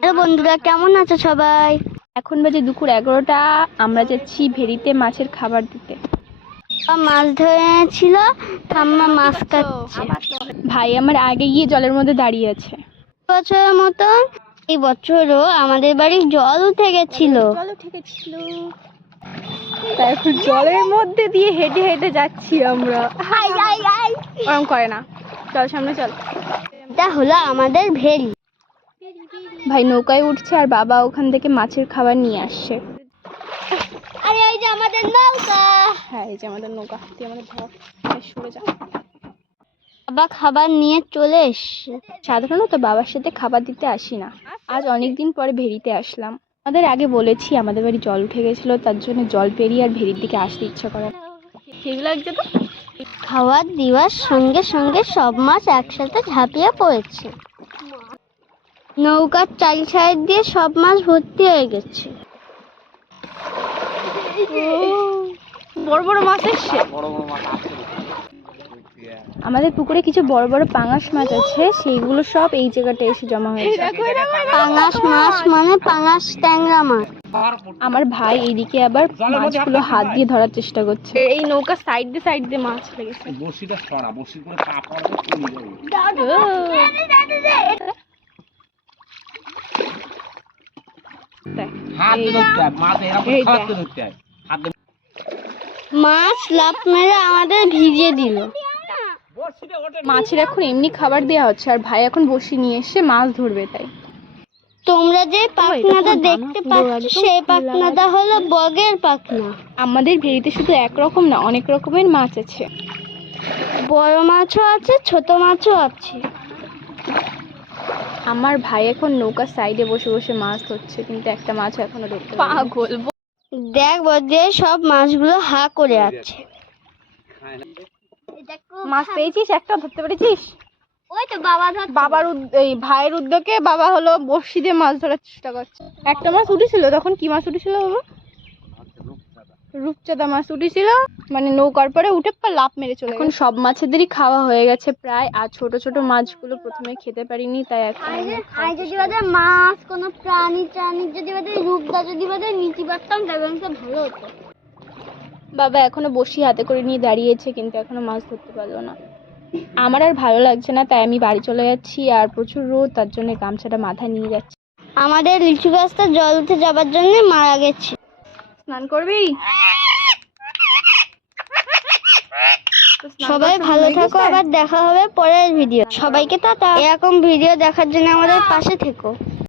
Hello বন্ধুরা কেমন আছো সবাই? এখন বাজে দুপুর এগারোটা আমরা যাচ্ছি ভেরিতে মাছের খাবার দিতে। মাছ ধরেছিল ঠাম্মা মাছ কাটছে ভাই আমার আগে গিয়ে জলের মধ্যে দাঁড়িয়ে আছে। বছরের মতন এই বছরও আমাদের বাড়ির জল উঠে গেছিল। জল উঠে গেছিল। তারপর জলের মধ্যে দিয়ে হেঁটে হেঁটে যাচ্ছি আমরা। ওরম করে না। চল সামনে চল। এটা হলো আমাদের ভেরি। ভাই নৌকায় উঠছে আর বাবা ওখান থেকে মাছের খাবার নিয়ে আসছে। আরে এই যে আমাদের নৌকা। হ্যাঁ এই যে আমাদের নৌকা। তুই আমাদের ধর। সরে যা। বাবা খাবার নিয়ে চলে এসছে। সাধারণত বাবার সাথে খাবার দিতে আসি না। আজ অনেক দিন পরে ভেরিতে আসলাম। আমাদের আগে বলেছি আমাদের বাড়ি জল উঠে গেছিল তার জন্য জল পেরিয়ে আর ভেরির দিকে আসতে ইচ্ছা করে ঠিক লাগছে তো? খাবার দেওয়ার সঙ্গে সঙ্গে সব মাছ একসাথে ঝাঁপিয়ে পড়েছে। নৌকার চারি সাইড দিয়ে সব মাছ ভর্তি হয়ে গেছে বড় বড় মাছ এসছে আমাদের পুকুরে কিছু বড় বড় পাঙাশ মাছ আছে সেইগুলো সব এই জায়গাটা এসে জমা হয়েছে পাঙাশ মাছ মানে পাঙাশ ট্যাংরা মাছ আমার ভাই এইদিকে আবার মাছগুলো হাত দিয়ে ধরার চেষ্টা করছে এই নৌকা সাইড দিয়ে সাইড দিয়ে মাছ লেগেছে বড়শিটা সরা বড়শি করে পা পড়াবে চলে যাবে দেখ, হাত দিয়ে ধরতে হয় মাছ লাফ মেরে আমাদের ভিজিয়ে দিল। মাছের এখন এমনি খাবার দেওয়া হচ্ছে আর ভাই এখন বসি নিয়ে এসে মাছ ধরবে তাই। তোমরা যে পাখনাটা দেখতে পাচ্ছ সেই পাখনাটা হলো বগের পাখনা। আমাদের ভেরিতে শুধু একরকম না অনেক রকমের মাছ আছে। বড় মাছও আছে ছোট মাছও আছে। আমার ভাই এখন নৌকার সাইডে বসে বসে মাছ ধরছে কিন্তু একটা মাছ এখনও দেখতে পাগল দেখ বদে সব মাছগুলো হা করে আছে। মাছ পেয়েছিস? একটা ধরতে পেরেছিস? ওই তো বাবা ধর বাবার এই ভাইয়ের উদ্যোগে বাবা হলো বড়শি দিয়ে মাছ ধরার চেষ্টা করছে। একটা মাছ উঠেছিল তখন কি মাছ উঠেছিল বাবা? রূপচাঁদা মাছ উঠেছিল মানে নৌকার পরে উঠে লাফ মেরে চলে এখন সব মাছেদেরই খাওয়া হয়ে গেছে প্রায় আর ছোট ছোট মাছগুলো প্রথমে খেতে পারিনি তাই এখন আই যদি বাদে মাছ কোনো প্রাণী প্রাণী যদি বাদে রূপদা যদি বাদে নিচি পারতাম তবে তো ভালো হতো। বাবা এখনও বসি হাতে করে নিয়ে দাঁড়িয়েছে কিন্তু এখনও মাছ ধরতে পারল না। আমার আর ভালো লাগছে না তাই আমি বাড়ি চলে যাচ্ছি আর প্রচুর রোদ তার জন্য গামছাটা মাথায় নিয়ে যাচ্ছি। আমাদের লিচু গাছটা জল উঠে যাবার জন্য মারা গেছে। স্নান করবি? সবাই ভালো থাকো আবার দেখা হবে পরের ভিডিও সবাইকে টাটা। এরকম ভিডিও দেখার জন্য আমাদের পাশে থেকো।